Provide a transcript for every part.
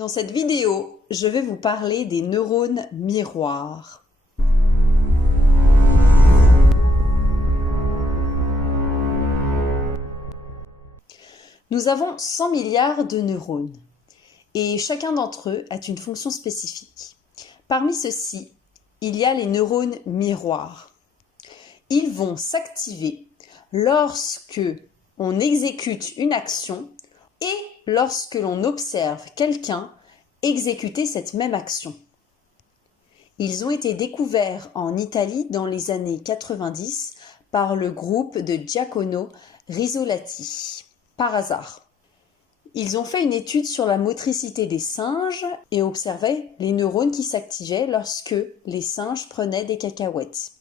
Dans cette vidéo, je vais vous parler des neurones miroirs. Nous avons 100 milliards de neurones et chacun d'entre eux a une fonction spécifique. Parmi ceux-ci, il y a les neurones miroirs. Ils vont s'activer lorsque on exécute une action et lorsque l'on observe quelqu'un exécuter cette même action. Ils ont été découverts en Italie dans les années 90 par le groupe de Giacomo Rizzolatti, par hasard. Ils ont fait une étude sur la motricité des singes et observaient les neurones qui s'activaient lorsque les singes prenaient des cacahuètes.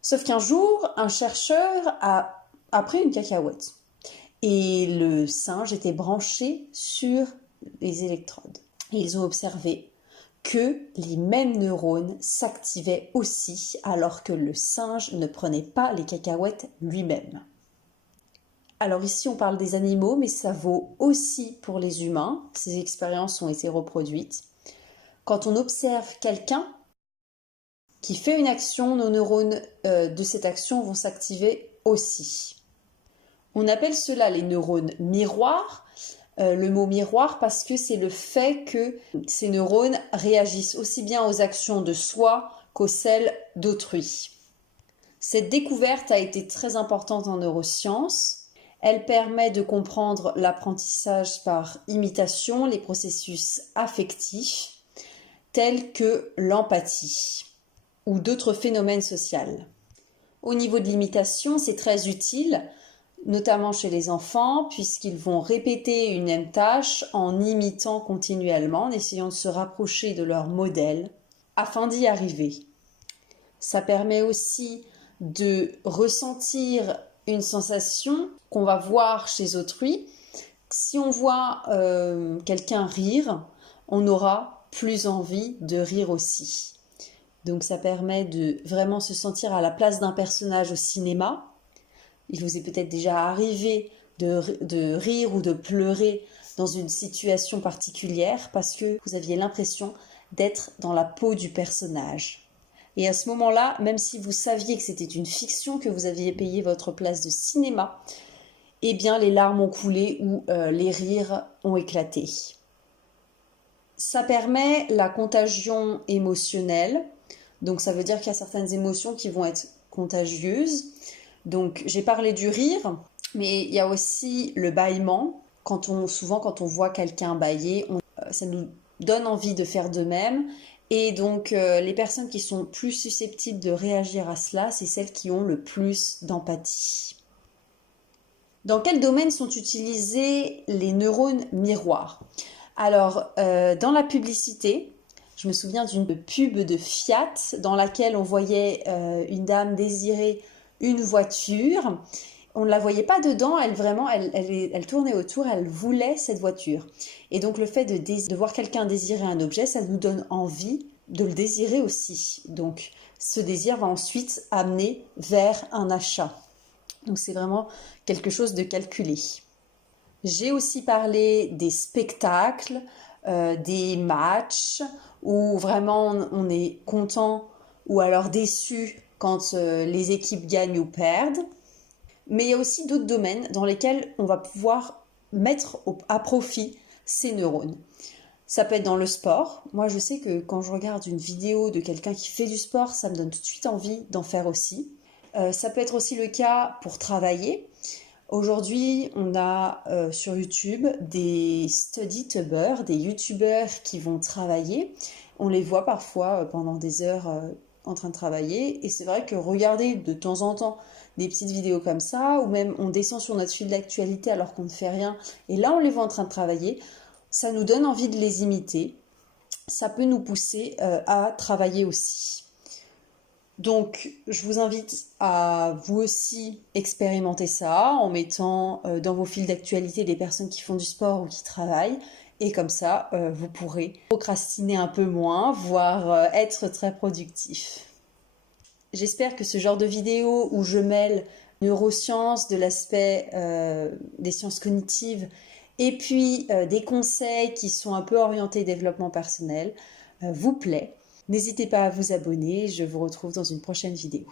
Sauf qu'un jour, un chercheur a pris une cacahuète et le singe était branché sur les électrodes. Et ils ont observé que les mêmes neurones s'activaient aussi alors que le singe ne prenait pas les cacahuètes lui-même. Alors ici on parle des animaux, mais ça vaut aussi pour les humains. Ces expériences ont été reproduites. Quand on observe quelqu'un qui fait une action, nos neurones de cette action vont s'activer aussi. On appelle cela les neurones miroirs. Le mot miroir parce que c'est le fait que ces neurones réagissent aussi bien aux actions de soi qu'aux celles d'autrui. Cette découverte a été très importante en neurosciences. Elle permet de comprendre l'apprentissage par imitation, les processus affectifs tels que l'empathie ou d'autres phénomènes sociaux. Au niveau de l'imitation, c'est très utile, notamment chez les enfants, puisqu'ils vont répéter une même tâche en imitant continuellement, en essayant de se rapprocher de leur modèle afin d'y arriver. Ça permet aussi de ressentir une sensation qu'on va voir chez autrui. Si on voit quelqu'un rire, on aura plus envie de rire aussi. Donc ça permet de vraiment se sentir à la place d'un personnage au cinéma. Il vous est peut-être déjà arrivé de rire ou de pleurer dans une situation particulière parce que vous aviez l'impression d'être dans la peau du personnage. Et à ce moment-là, même si vous saviez que c'était une fiction, que vous aviez payé votre place de cinéma, eh bien les larmes ont coulé ou les rires ont éclaté. Ça permet la contagion émotionnelle. Donc ça veut dire qu'il y a certaines émotions qui vont être contagieuses. Donc j'ai parlé du rire, mais il y a aussi le bâillement. Souvent quand on voit quelqu'un bâiller, ça nous donne envie de faire de même. Et donc les personnes qui sont plus susceptibles de réagir à cela, c'est celles qui ont le plus d'empathie. Dans quel domaine sont utilisés les neurones miroirs ? Alors dans la publicité, je me souviens d'une pub de Fiat dans laquelle on voyait une dame désirer une voiture. On ne la voyait pas dedans, elle tournait autour, elle voulait cette voiture. Et donc le fait de voir quelqu'un désirer un objet, ça nous donne envie de le désirer aussi. Donc ce désir va ensuite amener vers un achat. Donc c'est vraiment quelque chose de calculé. J'ai aussi parlé des spectacles, des matchs, où vraiment on est content ou alors déçu quand les équipes gagnent ou perdent. Mais il y a aussi d'autres domaines dans lesquels on va pouvoir mettre à profit ces neurones. Ça peut être dans le sport. Moi, je sais que quand je regarde une vidéo de quelqu'un qui fait du sport, ça me donne tout de suite envie d'en faire aussi. Ça peut être aussi le cas pour travailler. Aujourd'hui, on a sur YouTube des study-tubers, des youtubeurs qui vont travailler. On les voit parfois pendant des heures en train de travailler. Et c'est vrai que regarder de temps en temps des petites vidéos comme ça, ou même on descend sur notre fil d'actualité alors qu'on ne fait rien, et là on les voit en train de travailler, ça nous donne envie de les imiter. Ça peut nous pousser à travailler aussi. Donc, je vous invite à vous aussi expérimenter ça en mettant dans vos fils d'actualité des personnes qui font du sport ou qui travaillent. Et comme ça, vous pourrez procrastiner un peu moins, voire être très productif. J'espère que ce genre de vidéo où je mêle neurosciences, de l'aspect des sciences cognitives et puis des conseils qui sont un peu orientés développement personnel vous plaît, n'hésitez pas à vous abonner. Je vous retrouve dans une prochaine vidéo.